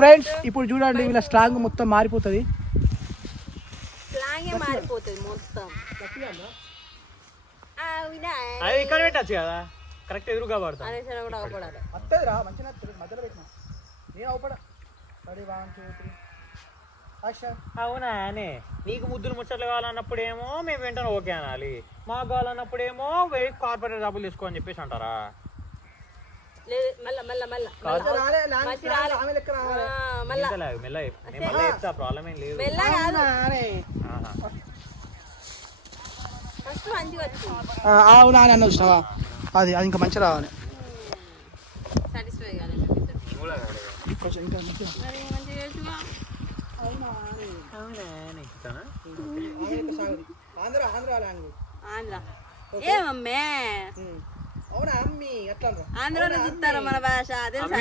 Friends ఇప్పుడు చూడండి వీళ్ళ స్లాంగ్ మొత్తం మారిపోతుంది. అది ఇక్కడ పెట్టచ్చు కదా, కరెక్ట్ ఎదురుగా పడతా. వస్తుందిరా మంచిగా మధ్యలో పెట్టినా నేను అవపడా. అవునా అనే నీకు ముద్దులు ముచ్చట్లు కావాలన్నప్పుడు ఏమో మేము వెంటనే ఓకే అనాలి, మాకు కావాలన్నప్పుడు ఏమో కార్పొరేట్ డబ్బులు తీసుకో అని చెప్పేసి అంటారా? ప్రాబ్లం ఏం లేదు. అవునా అని వచ్చినావా? అది అది ఇంకా మంచిగా రావాలి. కొంచెం ఇంకా ఏమమ్మే అవునా అమ్మి అట్లా ఆంధ్రలో చూస్తారా మన భాష తెలుసా?